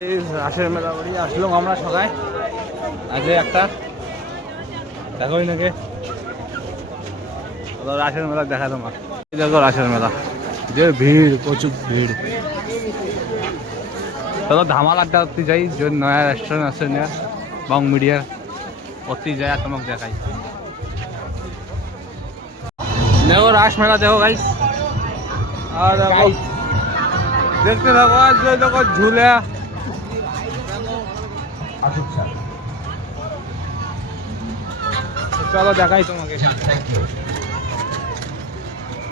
রাসের মেলা বাড়ি আসলাম আমরা সবাই আজকে একটা দেখোই নাকি রাসের মেলা দেখা তোমার দেখো রাসের মেলা যে ভিড় প্রচুর ভিড় চলো ধামাল আড্ডা করতে যাই যে নয়া রেস্টুরেন্ট আছে না বং মিডিয়া করতে যাই আর তোমাকে দেখাই দেখো রাস মেলা দেখো গাইস আর দেখতে থাকো আর দেখো ঝুলে চলো দেখাই তোমাকে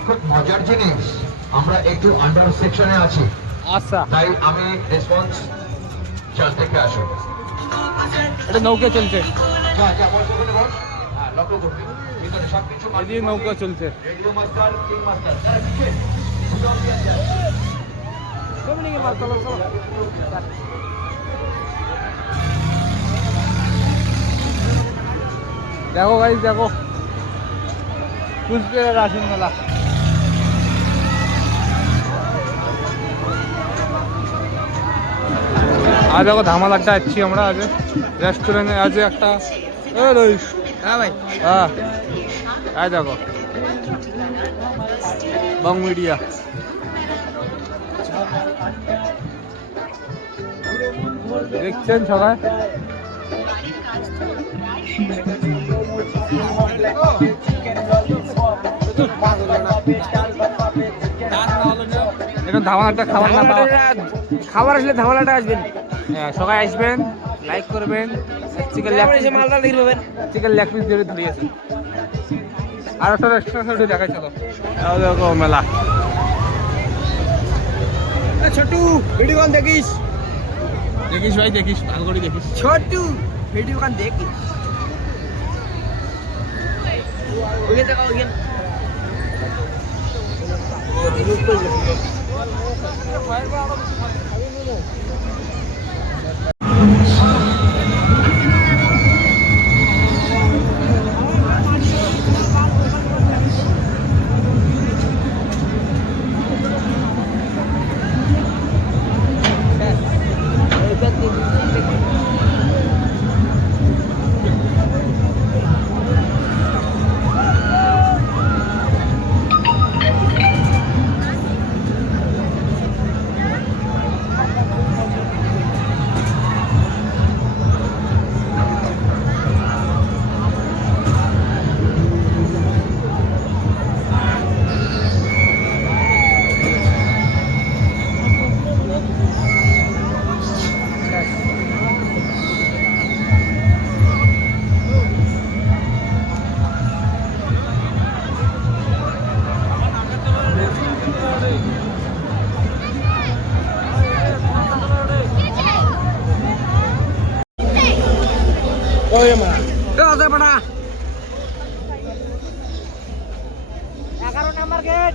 খুব মজার জিনিস আমরা একটু আন্ডার সেকশনে আছি আচ্ছা তাই আমি রেসপন্স চাল থেকে আসো এটা নৌকা চলছে যা যা বস ওখানে বস হ্যাঁ লক্ষ্য করবি ভিতরে সবকিছু এদিকে নৌকা চলছে radio master king master sir পিছে দুটো দিয়ে যায় দেখো গাইস দেখো কুচবিহার রাসের মেলা আজ দেখো ধামাল আড্ডা আসছি আমরা আজ রেস্টুরেন্টে আজ একটা হ্যাঁ ভাই হ্যাঁ দেখো বং মিডিয়া দেখছেন সবাই এখন ধামালাটা খাবার আসলে ধামালাটা আসবেন হ্যাঁ সবাই আসবেন লাইক করবেন চিকেন লেগ পিস দিয়ে ধরিয়েছেন আর একটা রেস্টুরেন্ট দেখাই চলো দেখো মেলা ছোটু ভিডিও কল দেখিস দেখিস ভাই দেখিস ভালো করে দেখিস ছোটু ভিডিও কল দেখিস ওই দেখা ওই মা রাজা বড়া 11 নম্বর গেট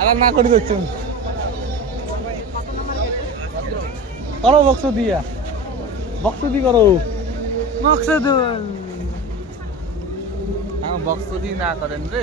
আবার না করে দিচ্ছেন করো বক্স দি করো মকসুদ বক্স দি না করেন রে